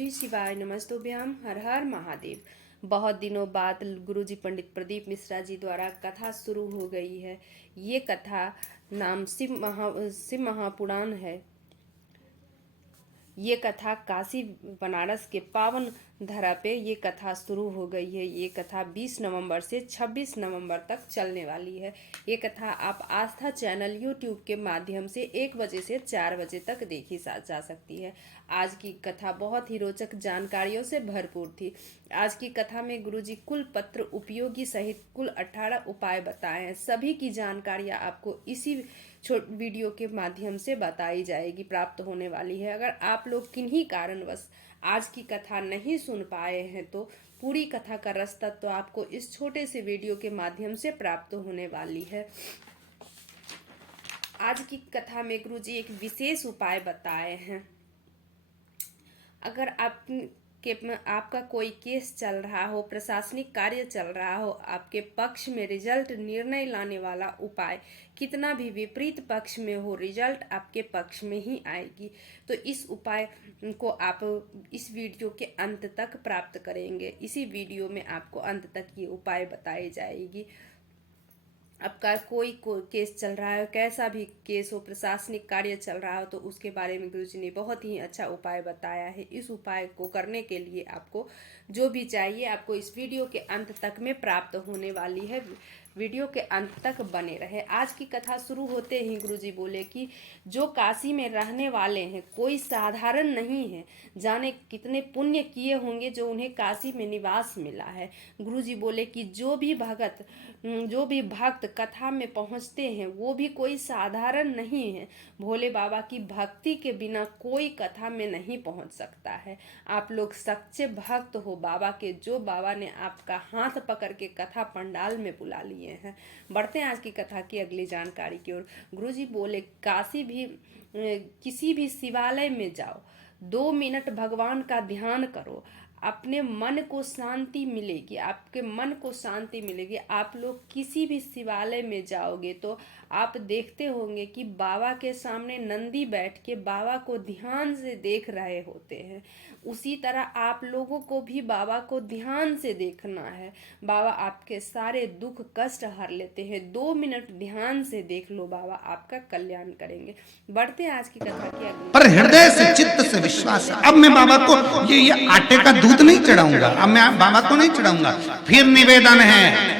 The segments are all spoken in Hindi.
श्री शिवाय नमस्तुभ्याम। हर हर महादेव। बहुत दिनों बाद गुरुजी पंडित प्रदीप मिश्रा जी द्वारा कथा शुरू हो गई है। ये कथा नाम शिव महापुराण है। ये कथा काशी बनारस के पावन धरा पे ये कथा शुरू हो गई है। ये कथा 20 नवंबर से 26 नवंबर तक चलने वाली है। ये कथा आप आस्था चैनल यूट्यूब के माध्यम से 1 बजे से 4 बजे तक देखी जा सकती है। आज की कथा बहुत ही रोचक जानकारियों से भरपूर थी। आज की कथा में गुरुजी कुल पत्र उपयोगी सहित कुल 18 उपाय बताए हैं। सभी की जानकारियाँ आपको इसी वीडियो के माध्यम से बताई जाएगी, प्राप्त होने वाली है। अगर आप लोग किन्हीं कारणवश आज की कथा नहीं सुन पाए हैं तो पूरी कथा का रस तत्व आपको इस छोटे से वीडियो के माध्यम से प्राप्त होने वाली है। आज की कथा में गुरुजी एक विशेष उपाय बताए हैं। अगर आपका कोई केस चल रहा हो, प्रशासनिक कार्य चल रहा हो, आपके पक्ष में रिजल्ट निर्णय लाने वाला उपाय कितना भी विपरीत पक्ष में हो, रिजल्ट आपके पक्ष में ही आएगी। तो इस उपाय को आप इस वीडियो के अंत तक प्राप्त करेंगे। इसी वीडियो में आपको अंत तक ये उपाय बताई जाएगी। आपका कोई केस चल रहा है, कैसा भी केस हो, प्रशासनिक कार्य चल रहा हो, तो उसके बारे में गुरुजी ने बहुत ही अच्छा उपाय बताया है। इस उपाय को करने के लिए आपको जो भी चाहिए आपको इस वीडियो के अंत तक में प्राप्त होने वाली है। वीडियो के अंत तक बने रहे। आज की कथा शुरू होते ही गुरुजी बोले कि जो काशी में रहने वाले हैं कोई साधारण नहीं है। जाने कितने पुण्य किए होंगे जो उन्हें काशी में निवास मिला है। गुरुजी बोले कि जो भी भक्त कथा में पहुंचते हैं वो भी कोई साधारण नहीं है। भोले बाबा की भक्ति के बिना कोई कथा में नहीं पहुंच सकता है। आप लोग सच्चे भक्त हो बाबा के, जो बाबा ने आपका हाथ पकड़ के कथा पंडाल में बुला लिए हैं। बढ़ते हैं आज की कथा की अगली जानकारी की ओर। गुरुजी बोले काशी भी किसी भी शिवालय में जाओ, 2 मिनट भगवान का ध्यान करो, अपने मन को शांति मिलेगी, आपके मन को शांति मिलेगी। आप लोग किसी भी शिवालय में जाओगे तो आप देखते होंगे कि बाबा के सामने नंदी बैठ के बाबा को ध्यान से देख रहे होते हैं। उसी तरह आप लोगों को भी बाबा को ध्यान से देखना है। बाबा आपके सारे दुख कष्ट हर लेते हैं। 2 मिनट ध्यान से देख लो, बाबा आपका कल्याण करेंगे। बढ़ते हैं आज की कथा की अगली। पर हृदय से, चित्त से विश्वास है। अब मैं बाबा को ये आटे का दूध नहीं चढ़ाऊंगा, अब मैं बाबा को नहीं चढ़ाऊंगा। फिर निवेदन है,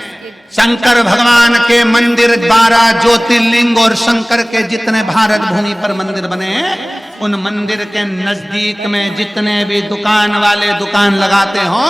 शंकर भगवान के मंदिर 12 ज्योतिर्लिंग और शंकर के जितने भारत भूमि पर मंदिर बने हैं उन मंदिर के नजदीक में जितने भी दुकान वाले दुकान लगाते हो,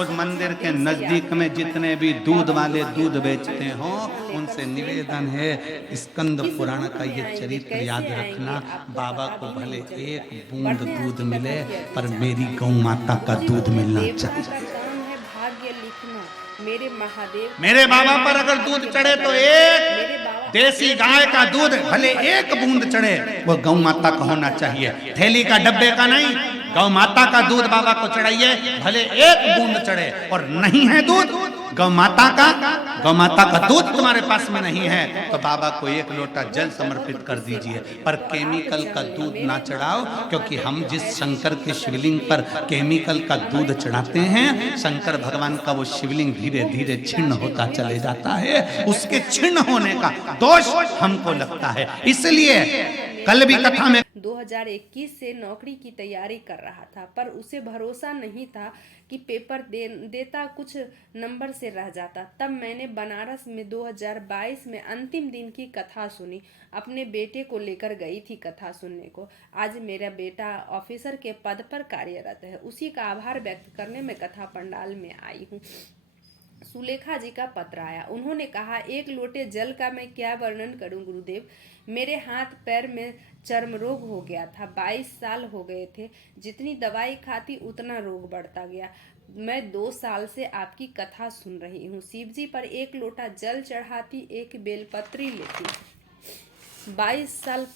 उस मंदिर के नजदीक में जितने भी दूध वाले दूध बेचते हो, उनसे निवेदन है स्कंद पुराण का ये चरित्र याद रखना। बाबा को भले 1 बूंद दूध मिले पर मेरी गौ माता का दूध मिलना चाहिए। भाग्य लिखना मेरे महादेव, मेरे बाबा पर अगर दूध चढ़े तो एक देसी गाय का दूध भले 1 बूंद चढ़े, वो गौ माता का होना चाहिए, थैली का डब्बे का नहीं। गौ माता का दूध बाबा को चढ़ाइए, भले 1 बूंद चढ़े। और नहीं है दूध गौ माता का दूध तुम्हारे पास में नहीं है तो बाबा को 1 लोटा जल समर्पित कर दीजिए। पर केमिकल का दूध ना चढ़ाओ, क्योंकि हम जिस शंकर के शिवलिंग पर केमिकल का दूध चढ़ाते हैं, शंकर भगवान का वो शिवलिंग धीरे धीरे छिन्न होता चले जाता है। उसके छिन्न होने का दोष हमको लगता है। इसलिए कल भी कथा में 2021 से नौकरी की तैयारी कर रहा था, पर उसे भरोसा नहीं था कि पेपर देता कुछ नंबर से रह जाता। तब मैंने बनारस में 2022 में अंतिम दिन की कथा सुनी। अपने बेटे को लेकर गई थी कथा सुनने को। आज मेरा बेटा ऑफिसर के पद पर कार्यरत है, उसी का आभार व्यक्त करने में कथा पंडाल में आई हूँ। सुलेखा जी का पत्र आया। उन्होंने कहा, 1 लोटे जल का मैं क्या वर्णन करूं गुरुदेव। मेरे हाथ पैर में चर्म रोग हो गया था। 22 साल हो गए थे। जितनी दवाई खाती उतना रोग बढ़ता गया। मैं 2 साल से आपकी कथा सुन रही हूँ। शिव जी पर 1 लोटा जल चढ़ाती, 1 बेलपत्री लेती। 22 साल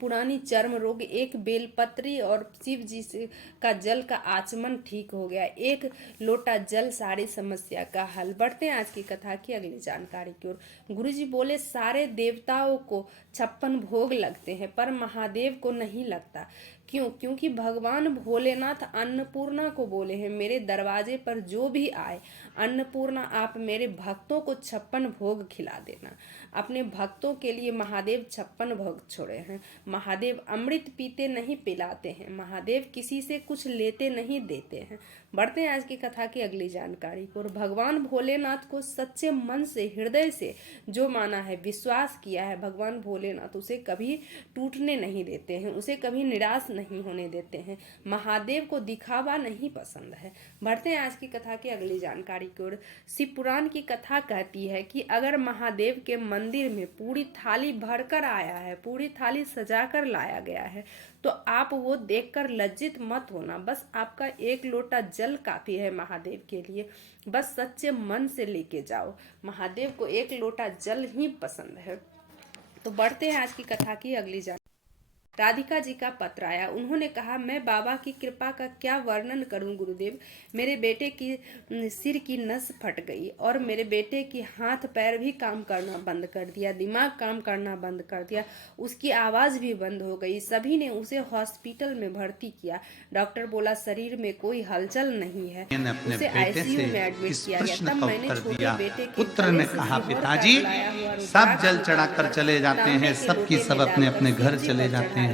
पुरानी चर्म रोग, 1 बेलपत्री और शिव जी से का जल का आचमन ठीक हो गया। 1 लोटा जल सारी समस्या का हल। बढ़ते हैं आज की कथा की अगली जानकारी की ओर। गुरुजी बोले, सारे देवताओं को 56 भोग लगते हैं पर महादेव को नहीं लगता। क्यों? क्योंकि भगवान भोलेनाथ अन्नपूर्णा को बोले हैं, मेरे दरवाजे पर जो भी आए अन्नपूर्णा आप मेरे भक्तों को 56 भोग खिला देना। अपने भक्तों के लिए महादेव 56 भोग छोड़े हैं। महादेव अमृत पीते नहीं पिलाते हैं, महादेव किसी से कुछ लेते नहीं देते हैं। बढ़ते हैं आज की कथा की अगली जानकारी को। और भगवान भोलेनाथ को सच्चे मन से, हृदय से जो माना है, विश्वास किया है, भगवान भोलेनाथ उसे कभी टूटने नहीं देते हैं, उसे कभी निराश नहीं होने देते हैं। महादेव को दिखावा नहीं पसंद है। बढ़ते हैं आज की कथा की अगली जानकारी की ओर। शिव पुराण की कथा कहती है कि अगर महादेव के मंदिर में पूरी थाली भरकर आया है, पूरी थाली सजाकर लाया गया है, तो आप वो देखकर लज्जित मत होना। बस आपका एक लोटा जल काफी है महादेव के लिए। बस सच्चे मन से लेके जाओ। महादेव को एक लोटा जल ही पसंद है। तो बढ़ते हैं आज की कथा की अगली जानकारी। राधिका जी का पत्र आया। उन्होंने कहा, मैं बाबा की कृपा का क्या वर्णन करूं गुरुदेव। मेरे बेटे की सिर की नस फट गई और मेरे बेटे की हाथ पैर भी काम करना बंद कर दिया, दिमाग काम करना बंद कर दिया, उसकी आवाज़ भी बंद हो गई। सभी ने उसे हॉस्पिटल में भर्ती किया। डॉक्टर बोला शरीर में कोई हलचल नहीं है। उसे आईसीयू में एडमिट किया गया। तब मैंने छोटे बेटे के पुत्र ने कहा, पिताजी सब जल चढ़ाकर चले जाते हैं, सबकी सब अपने अपने घर चले जाते हैं।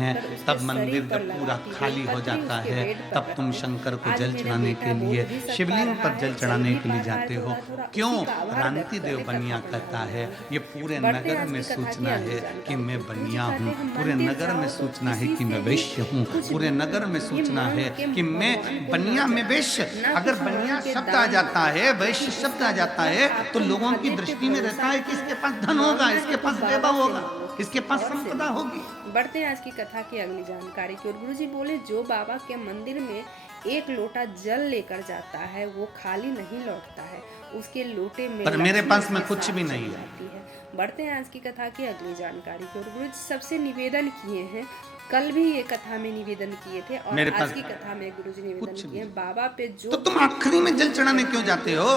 तब मंदिर जब पूरा खाली हो जाता है, तब तुम शंकर को जल चढ़ाने के लिए शिवलिंग पर जल चढ़ाने के लिए जाते हो। क्यों? रांति देव बनिया कहता है, ये पूरे नगर में सूचना है कि मैं बनिया हूँ, पूरे नगर में सूचना है कि मैं वैश्य हूँ, पूरे नगर में सूचना है कि मैं बनिया में वैश्य। अगर बनिया शब्द आ जाता है, वैश्य शब्द आ जाता है, तो लोगों की दृष्टि में रहता है कि इसके पास धन होगा, इसके पास वैभव होगा, इसके पास संपदा होगी। बढ़ते हैं आज की कथा की अगली जानकारी की ओर। गुरुजी बोले, जो बाबा के मंदिर में एक लोटा जल लेकर जाता है वो खाली नहीं लौटता है, उसके लोटे में पर मेरे पास में कुछ भी नहीं है। बढ़ते हैं आज की कथा की अगली जानकारी की ओर। गुरुजी सबसे निवेदन किए हैं, कल भी ये कथा में निवेदन किए थे और आज की कथा में गुरुजी निवेदन किए हैं, बाबा पे जो। तो तुम आखिरी में जल चढ़ाने क्यों जाते हो?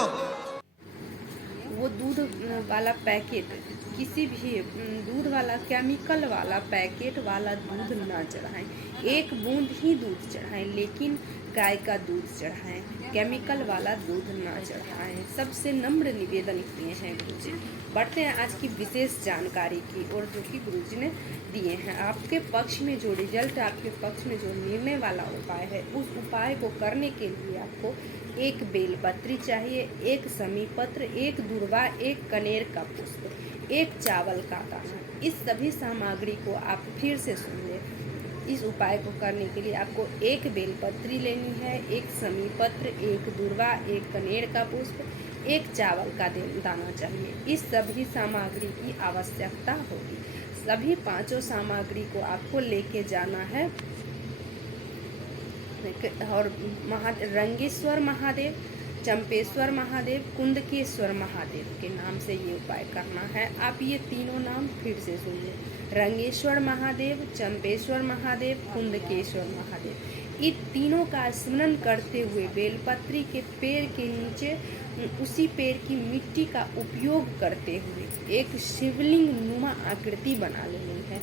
वो दूध वाला पैकेट, किसी भी दूध वाला, केमिकल वाला पैकेट वाला दूध ना चढ़ाएं। एक बूंद ही दूध चढ़ाएं, लेकिन गाय का दूध चढ़ाएं, केमिकल वाला दूध ना चढ़ाएं। सबसे नम्र निवेदन किए हैं गुरुजी। बढ़ते हैं आज की विशेष जानकारी की और जो कि गुरुजी ने दिए हैं। आपके पक्ष में जो रिजल्ट, आपके पक्ष में जो निर्णय वाला उपाय है, उस उपाय को करने के लिए आपको एक बेलपत्री चाहिए, एक समीपत्र, एक दूर्वा, एक कनेर का पुष्प, एक चावल का दाना। इस सभी सामग्री को आप फिर से सुनिए। इस उपाय को करने के लिए आपको एक बेलपत्री लेनी है, एक समीपत्र, एक दूर्वा, एक कनेर का पुष्प, एक चावल का दाना चाहिए। इस सभी सामग्री की आवश्यकता होगी। सभी पांचों सामग्री को आपको लेके जाना है और रंगेश्वर महादेव, चंपेश्वर महादेव, कुंदकेश्वर महादेव के नाम से ये उपाय करना है। आप ये तीनों नाम फिर से सुनिए, रंगेश्वर महादेव, चंपेश्वर महादेव, कुंदकेश्वर महादेव। इन तीनों का स्मरण करते हुए बेलपत्री के पेड़ के नीचे उसी पेड़ की मिट्टी का उपयोग करते हुए एक शिवलिंग नुमा आकृति बना लेनी है।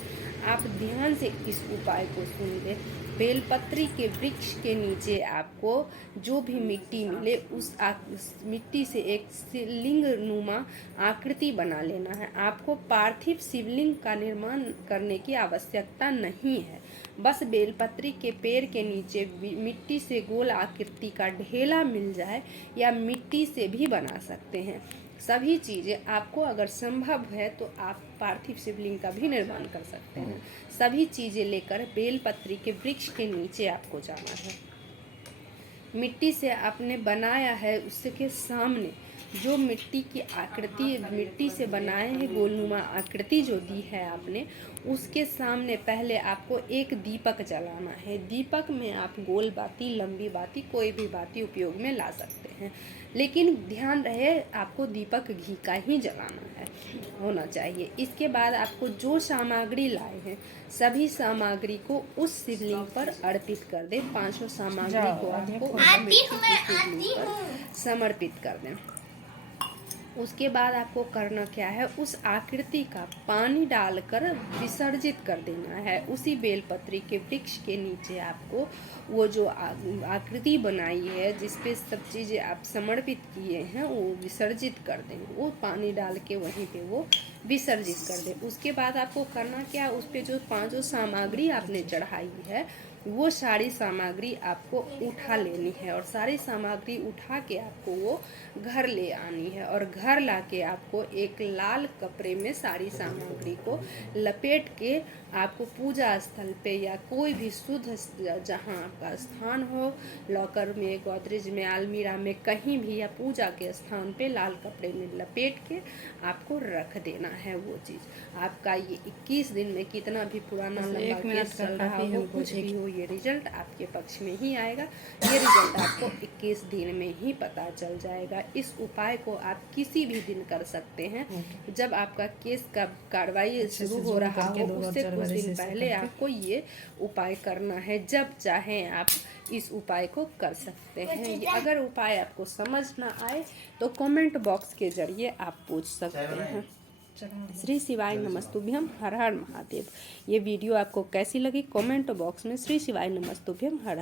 आप ध्यान से इस उपाय को सुनिए। बेलपत्री के वृक्ष के नीचे आपको जो भी मिट्टी मिले उस मिट्टी से एक शिवलिंग नुमा आकृति बना लेना है। आपको पार्थिव शिवलिंग का निर्माण करने की आवश्यकता नहीं है। बस बेलपत्री के पेड़ के नीचे मिट्टी से गोल आकृति का ढेला मिल जाए या मिट्टी से भी बना सकते हैं। सभी चीज़ें आपको अगर संभव है तो आप पार्थिव शिवलिंग का भी निर्माण कर सकते हैं। सभी चीज़ें लेकर बेलपत्री के वृक्ष के नीचे आपको जाना है। मिट्टी से आपने बनाया है उसके सामने जो मिट्टी की आकृति मिट्टी से बनाए हैं, गोलनुमा आकृति जो दी है आपने, उसके सामने पहले आपको एक दीपक जलाना है। दीपक में आप गोल बाती, लंबी बाती, कोई भी बाती उपयोग में ला सकते हैं, लेकिन ध्यान रहे आपको दीपक घी का ही जलाना है, होना चाहिए। इसके बाद आपको जो सामग्री लाए हैं सभी सामग्री को उस शिवलिंग पर अर्पित कर दें। पांचों सामग्री को आपको शिवलिंग पर समर्पित कर दें। उसके बाद आपको करना क्या है, उस आकृति का पानी डालकर विसर्जित कर देना है। उसी बेलपत्री के वृक्ष के नीचे आपको वो जो आकृति बनाई है, जिसपे सब चीज़ें आप समर्पित किए हैं, वो विसर्जित कर दें। वो पानी डाल के वहीं पे वो विसर्जित कर दें। उसके बाद आपको करना क्या, उस पर जो पांचों सामग्री आपने चढ़ाई है, वो सारी सामग्री आपको उठा लेनी है, और सारी सामग्री उठा के आपको वो घर ले आनी है, और घर लाके आपको एक लाल कपड़े में सारी सामग्री को लपेट के आपको पूजा स्थल पे या कोई भी शुद्ध जहाँ आपका स्थान हो, लॉकर में, गोदरेज में, अलमीरा में, कहीं भी, या पूजा के स्थान पे लाल कपड़े में लपेट के आपको रख देना है वो चीज़। आपका ये 21 दिन में कितना भी पुराना लंबा केस चल रहा हो, कुछ भी हो, ये रिजल्ट आपके पक्ष में ही आएगा। ये रिजल्ट आपको 21 दिन में ही पता चल जाएगा। इस उपाय को आप किसी भी दिन कर सकते हैं, जब आपका केस का कार्रवाई शुरू हो रहा हो, उससे कुछ दिन पहले आपको ये उपाय करना है। जब चाहें आप इस उपाय को कर सकते हैं। अगर उपाय आपको समझ ना आए तो कमेंट बॉक्स के जरिए आप पूछ सकते हैं। श्री शिवाय नमस्तुभ्यम, हर हर महादेव। ये वीडियो आपको कैसी लगी कमेंट बॉक्स में श्री शिवाय नमस्तुभ्यम, हर हर